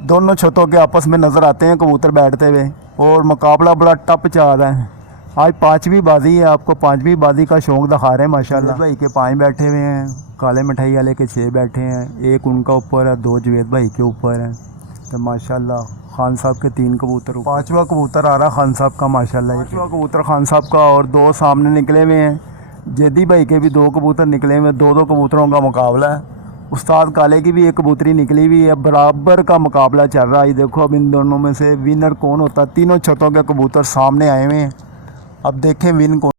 दोनों छतों के आपस में नज़र आते हैं कबूतर बैठते हुए और मुकाबला बड़ा टप चा रहा है। आज पांचवी बाजी है, आपको पांचवी बाजी का शौक दिखा रहे हैं। माशाल्लाह भाई के 5 बैठे हुए हैं, काले मिठाई वाले के 6 बैठे हैं, एक उनका ऊपर है, 2 जुवेद भाई के ऊपर है। तो माशाल्लाह खान साहब के 3 कबूतर, 5वां कबूतर आ रहा खान साहब का। माशाल्लाह 5वां कबूतर खान साहब का और 2 सामने निकले हुए हैं। जेदी भाई के भी 2 कबूतर निकले हुए हैं, 2-2 कबूतरों का मुकाबला है। उस्ताद काले की भी एक कबूतरी निकली हुई है, बराबर का मुकाबला चल रहा है। देखो अब इन दोनों में से विनर कौन होता है। तीनों छतों के कबूतर सामने आए हुए हैं, अब देखें विन कौन।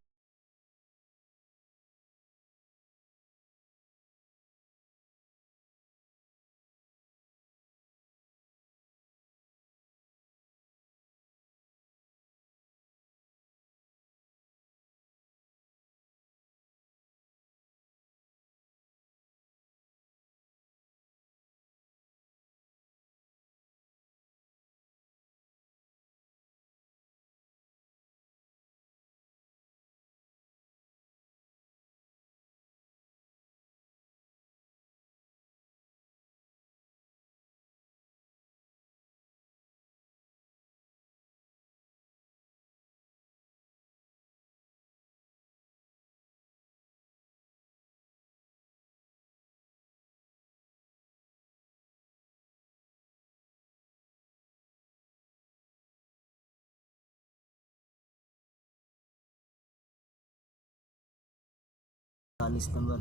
नंबर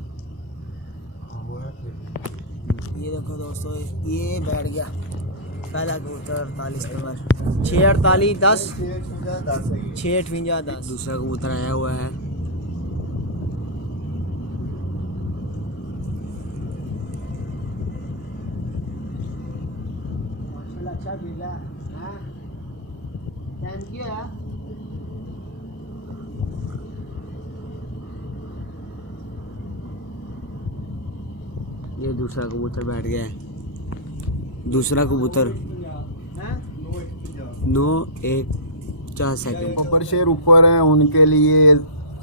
ये देखो दोस्तों, ये बैठ गया पहला कबूतर 48 नंबर, 6 48 10 6 58 10। दूसरा कबूतर आया हुआ है, अच्छा भेजा है, थैंक यू यार। ये दूसरा कबूतर बैठ गया है। दूसरा कबूतर 9-1-4 ऊपर शेर ऊपर हैं, उनके लिए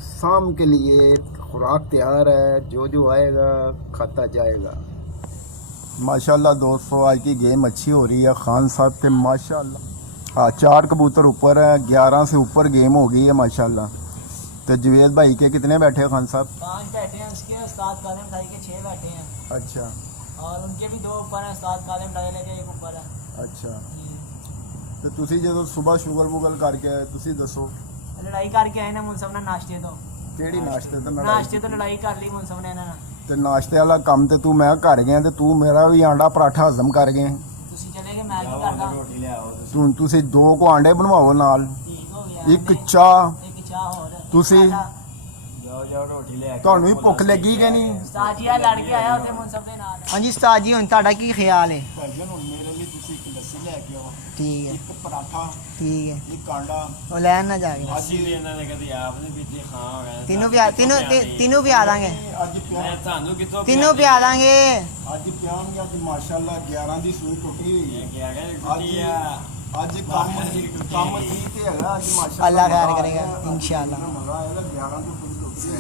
शाम के लिए खुराक तैयार है, जो जो आएगा खाता जाएगा। माशाल्लाह दोस्तों आज की गेम अच्छी हो रही है खान साहब के। माशाल्लाह हाँ 4 कबूतर ऊपर है, 11 से ऊपर गेम हो गई है माशाल्लाह। तो जुवेद भाई के कितने बैठे हैं खान साहब? 5 बैठे हैं, उसके उस्ताद काले मिठाई के 6 बैठे हैं। अच्छा, और उनके भी 2 ऊपर हैं, उस्ताद काले मिठाई के 1 ऊपर है। अच्छा तो ਤੁਸੀਂ ਜਦੋਂ ਸੁਬਾ ਸ਼ੂਗਰ ਬੁਗਲ ਕਰਕੇ ਆਏ ਤੁਸੀਂ ਦੱਸੋ ਲੜਾਈ ਕਰਕੇ ਆਏ ਨੇ ਮੁਨਸਬ ਨਾਲ ਨਾਸ਼ਤੇ ਤੋਂ। ਕਿਹੜੀ ਨਾਸ਼ਤੇ ਤੋਂ? ਨਾਸ਼ਤੇ ਤੋਂ ਲੜਾਈ ਕਰ ਲਈ ਮੁਨਸਬ ਨੇ ਇਹਨਾਂ ਨਾਲ। ਤੇ ਨਾਸ਼ਤੇ ਵਾਲਾ ਕੰਮ ਤੇ ਤੂੰ ਮੈਂ ਘਰ ਗਿਆ ਤੇ ਤੂੰ ਮੇਰਾ ਵੀ ਆਂਡਾ ਪਰਾਠਾ ਹਜ਼ਮ ਕਰ ਗਏ। ਤੁਸੀਂ ਚਲੇ ਗਏ, ਮੈਂ ਕੀ ਕਰਦਾ। ਰੋਟੀ ਲਿਆਓ ਤੁਸੀਂ 2 ਕੋ ਆਂਡੇ ਬਣਵਾਓ ਨਾਲ, ਠੀਕ ਹੋ ਗਿਆ। ਇੱਕ ਚਾਹ। ਇੱਕ ਚਾਹ ਹੋਰ ਤੁਸੀਂ ਜਾਓ ਰੋਟੀ ਲੈ ਕੇ। ਤੁਹਾਨੂੰ ਵੀ ਭੁੱਖ ਲੱਗੀ ਕਿ ਨਹੀਂ? ਉਸਤਾਦ ਜੀ ਆ ਲੜ ਕੇ ਆਇਆ ਉੱਥੇ ਮੁਨਸਬ ਦੇ ਨਾਲ। ਹਾਂਜੀ ਉਸਤਾਦ ਜੀ, ਹੁਣ ਤੁਹਾਡਾ ਕੀ ਖਿਆਲ ਹੈ? ਭਾਜਨ ਹੁਣ ਮੇਰੇ ਲਈ ਤੁਸੀਂ ਇੱਕ ਲੱਸੀ ਲੈ ਕੇ ਆਓ, ਠੀਕ ਹੈ ਇੱਕ ਪਰਾਠਾ, ਠੀਕ ਹੈ। ਇੱਕ ਆਂਡਾ। ਉਹ ਲੈਣ ਨਾ ਜਾ ਕੇ ਅੱਜ ਵੀ ਇਹਨਾਂ ਨੇ ਕਦੀ ਆਪ ਨਹੀਂ ਪੀਤੀ, ਖਾਂ ਹੋ ਗਿਆ। ਤਿੰਨੋਂ ਪਿਆ ਦਾਂਗੇ। ਅੱਜ ਪਿਆ ਤੁਹਾਨੂੰ ਕਿੱਥੋਂ ਤਿੰਨੋਂ ਪਿਆ ਦਾਂਗੇ। ਅੱਜ ਪਿਆਂਗੇ। ਅੱਜ ਮਾਸ਼ਾਅੱਲਾ 11 ਦੀ ਸੂਈ ਟੁੱਟੀ ਹੋਈ ਹੈ। ਕਿਹਾ ਗਿਆ ਟੁੱਟੀ ਆ। ਅੱਜ ਕੰਮ ਠੀਕ ਤੇ ਹੈਗਾ ਅੱਜ ਮਾਸ਼ਾਅੱਲਾ। ਅੱਲਾ ਖੈਰ ਕਰੇਗਾ इंशाअल्लाह। ਮਜ਼ਾ ਆਏਗਾ। 11 ਤੋਂ ਸੂਈ ਟੁੱਟੀ ਹੈ,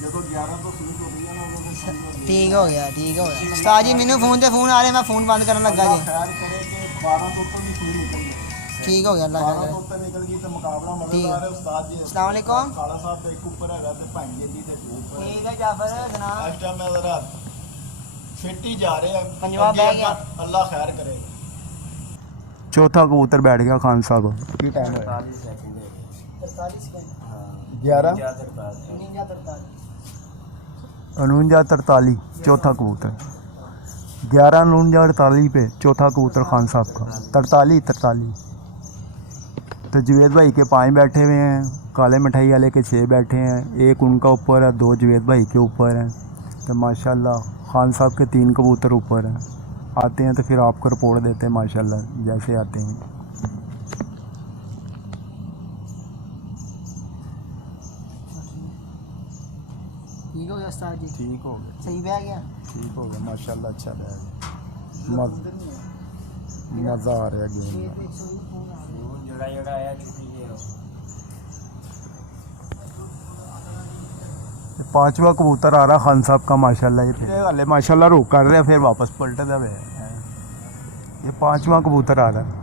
ਜਦੋਂ 11 ਤੋਂ ਸੂਈ ਟੁੱਟੀ ਹੈ ਨਾ ਉਦੋਂ ਤੋਂ ਸ਼ੁਰੂ ਹੋ ਗਈ। ਠੀਕ ਹੋ ਗਿਆ, ਠੀਕ ਹੋ ਗਿਆ। ਉਸਤਾਦ ਜੀ ਮੈਨੂੰ ਫੋਨ ਤੇ ਫੋਨ ਆ ਰਿਹਾ, ਮੈਂ ਫੋਨ ਬੰਦ ਕਰਨ ਲੱਗਾ ਜੀ। ਖੈਰ ਕਰੇ ਕਿ 12 ਤੋਂ ਉੱਪਰ ਦੀ ਸੂਈ ਨਿਕਲ ਗਈ। ਠੀਕ ਹੋ ਗਿਆ, ਅੱਲਾ 12 ਖੈਰ ਤੋਂ ਉੱਪਰ ਨਿਕਲ ਗਈ ਤਾਂ ਮੁਕਾਬਲਾ ਠੀਕ ਮਜ਼ੇਦਾਰ ਹੈ। ਉਸਤਾਦ ਜੀ अस्सलाम वालेकुम। ਖਾਲਾ ਸਾਹਿਬ ਤੇ ਇੱਕ ਉੱਪਰ ਹੈਗਾ ਤੇ ਭਾਂਜੇ ਦੀ ਤੇ ਦੋ ਉੱਪਰ। ठीक है जाफर जनाब। ਇਸ ਟਾਈਮ ਮੈਂ ਜ਼ਰਾ ਫਿੱਟ ਹੀ ਜਾ ਰਹੇ ਆ। पंजवा बह गया। ਅੱਲਾ ਖੈਰ ਕਰੇ। चौथा कबूतर बैठ गया खान साहब। की टाइम है? 40 सेकंड है। 43 सेकंड। 11 49 चौथा कबूतर 11 49 पे चौथा कबूतर खान साहब का। 43 तो जुवेद भाई के 5 बैठे हुए हैं, काले मिठाई वाले के 6 बैठे हैं, एक उनका ऊपर है, 2 जुवेद भाई के ऊपर हैं। तो माशाल्लाह खान साहब के 3 कबूतर ऊपर हैं। आते हैं तो फिर आपको रिपोर्ट देते हैं माशाल्लाह जैसे आते हैं। ठीक हो गया उस्ताद जी? ठीक हो गया, सही बह गया। ठीक हो गया माशाल्लाह। अच्छा बैग मज़ा आ रहा है गेम में। जोड़ा जोड़ा आया छुट्टी ले आओ। 5वां कबूतर आ रहा खान साहब का माशाल्लाह। ये हले माशाल्लाह रोक कर रहे हैं, फिर वापस पलट दे। ये 5वां कबूतर आ रहा है।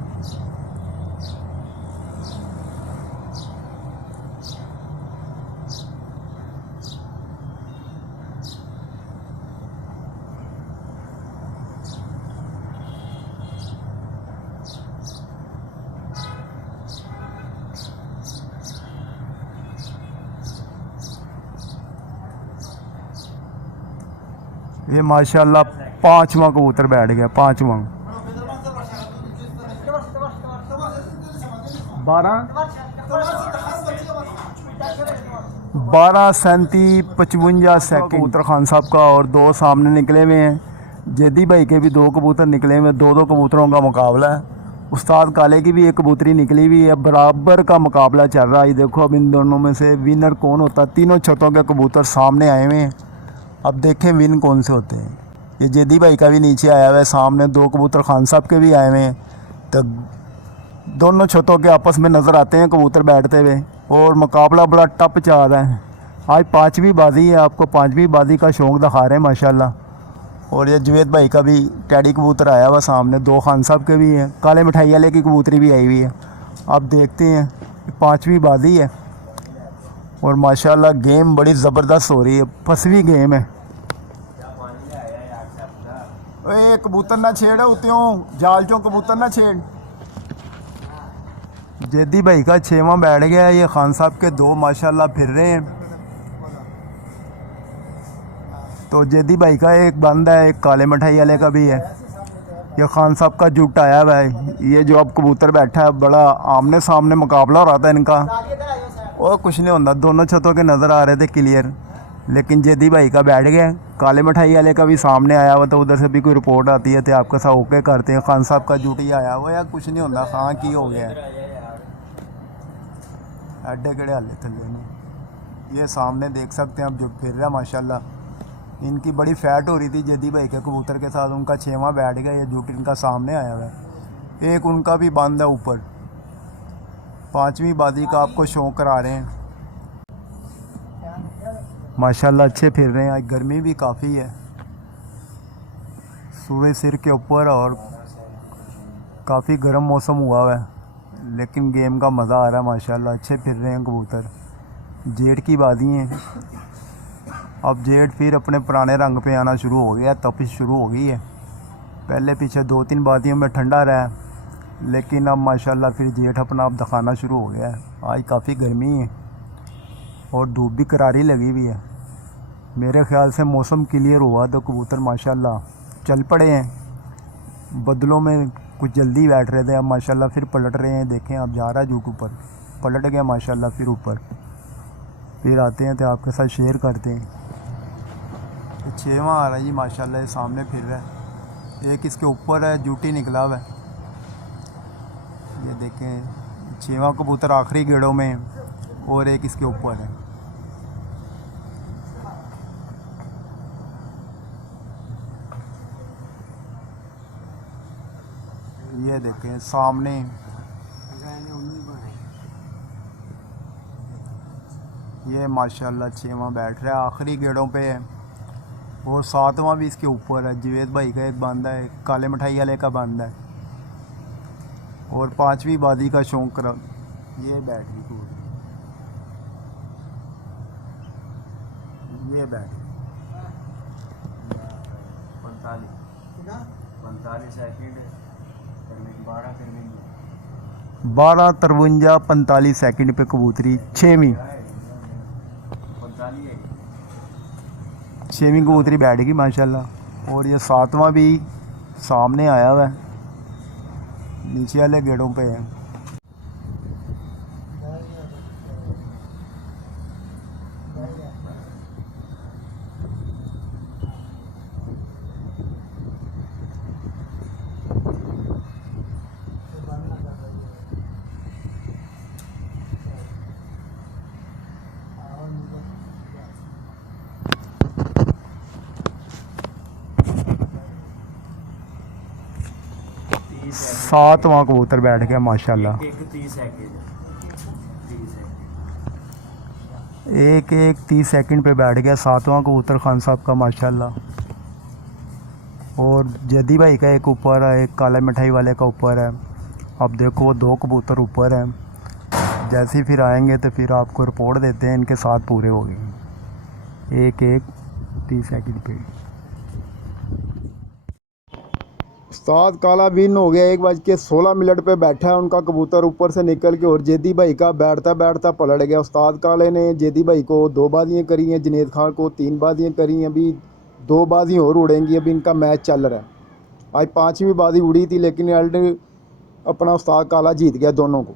ये माशाल्लाह 5वां कबूतर बैठ गया, 5वां। 12:37:55 सेकंड कबूतर खान साहब का, और 2 सामने निकले हुए हैं। जैदी भाई के भी 2 कबूतर निकले हुए हैं, 2-2 कबूतरों का मुकाबला है। उस्ताद काले की भी एक कबूतरी निकली हुई है, बराबर का मुकाबला चल रहा है। देखो अब इन दोनों में से विनर कौन होता है। तीनों छतों के कबूतर सामने आए हुए हैं, अब देखें विन कौन से होते हैं। ये जैदी भाई का भी नीचे आया हुआ है, सामने 2 कबूतर खान साहब के भी आए हुए हैं। तो दोनों छतों के आपस में नज़र आते हैं कबूतर बैठते हुए, और मुकाबला बड़ा टप चल रहा है। आज 5वीं बाजी है, आपको 5वीं बाजी का शौक़ दिखा रहे हैं माशाल्लाह। और ये जुवेद भाई का भी टैडी कबूतर आया हुआ सामने, 2 खान साहब के भी हैं। काले मिठाई वाले की कबूतरी भी आई हुई है। अब देखते हैं, 5वीं बाजी है और माशाल्लाह गेम बड़ी ज़बरदस्त हो रही है, 5वीं गेम है। ओए कबूतर ना छेड़, उतों जाल चो कबूतर ना छेड़। जैदी भाई का 6वां बैठ गया है। ये खान साहब के 2 माशाल्लाह फिर रहे हैं। तो जैदी भाई का एक बंद है, एक काले मिठाई वाले का भी है। ये खान साहब का जुट आया हुआ है। ये जो अब कबूतर बैठा है, बड़ा आमने सामने मुकाबला हो रहा था इनका, और कुछ नहीं होता। दोनों छतों के नज़र आ रहे थे क्लियर, लेकिन जैदी भाई का बैठ गया। काले मिठाई वाले का भी सामने आया हुआ, तो उधर से भी कोई रिपोर्ट आती है तो आपके साथ ओके करते हैं। खान साहब का जुट ही आया हुआ, यार कुछ नहीं होता। हाँ की हो गया अड्डे कड़े हाले थले ने। ये सामने देख सकते हैं आप, जुट फिर रहा है माशाल्लाह। इनकी बड़ी फैट हो रही थी जैदी भाई के कबूतर के साथ, उनका 6वां बैठ गया। ये जुट इनका सामने आया हुआ है। एक उनका भी बंद है ऊपर। 5वीं बाजी का आपको शौक़ करा रहे हैं माशाल्लाह। अच्छे फिर रहे हैं। आज गर्मी भी काफ़ी है, सूर्य सिर के ऊपर, और काफ़ी गर्म मौसम हुआ है, लेकिन गेम का मज़ा आ रहा है माशाल्लाह। अच्छे फिर रहे हैं कबूतर। जेठ की बाजी हैं। अब जेठ फिर अपने पुराने रंग पे आना शुरू हो गया, तपिश शुरू हो गई है। पहले पीछे 2-3 बादियों में ठंडा रहा, लेकिन अब माशाल्लाह फिर जेठ अपना अब दिखाना शुरू हो गया है। आज काफ़ी गर्मी है और धूप भी करारी लगी हुई है। मेरे ख़्याल से मौसम क्लियर हुआ तो कबूतर माशाल्लाह चल पड़े हैं। बदलों में कुछ जल्दी बैठ रहे थे, अब माशाल्लाह फिर पलट रहे हैं। देखें अब जा रहा है जूट ऊपर, पलट गया माशाल्लाह फिर ऊपर। फिर आते हैं तो आपके साथ शेयर करते हैं। 6वां आ रहा है जी माशाल्लाह। ये सामने फिर रहा है, एक इसके ऊपर है, जूटी निकला हुआ है। ये देखें 6वां कबूतर आखिरी गेड़ों में, और एक इसके ऊपर है। ये देखें सामने, ये माशाल्लाह 6वां बैठ रहा है, आखिरी गेड़ों पे है। और 7वां भी इसके ऊपर है। जुवेद भाई का एक बंदा है, काले मिठाई वाले का बंदा है। और 5वीं बाजी का शौक़ करा। ये बैठ गई, ये बैठ 45 सेकंड 12:53:45 सेकंड पे कबूतरी 6वीं कबूतरी बैठ गई माशाल्लाह। और ये 7वां भी सामने आया हुआ है, नीचे वाले गेड़ों पे है। सातवां कबूतर बैठ गया माशाल्लाह। 30 सेकंड पे बैठ गया 7वां कबूतर खान साहब का माशाल्लाह। और जदी भाई का एक ऊपर है, एक काला मिठाई वाले का ऊपर है। अब देखो वो 2 कबूतर ऊपर हैं। जैसे ही फिर आएंगे तो फिर आपको रिपोर्ट देते हैं, इनके साथ पूरे हो गए। एक 30 सेकंड पे उस्ताद काला बिन हो गया। 1:16 पे बैठा है उनका कबूतर ऊपर से निकल के, और जेदी भाई का बैठता बैठता पलट गया। उस्ताद काले ने जेदी भाई को 2 बाजियाँ करी हैं, जुनेद खान को 3 बाजियाँ करी हैं। अभी 2 बाजी और उड़ेंगी। अभी इनका मैच चल रहा है। आज 5वीं बाजी उड़ी थी, लेकिन अपना उस्ताद काला जीत गया दोनों को।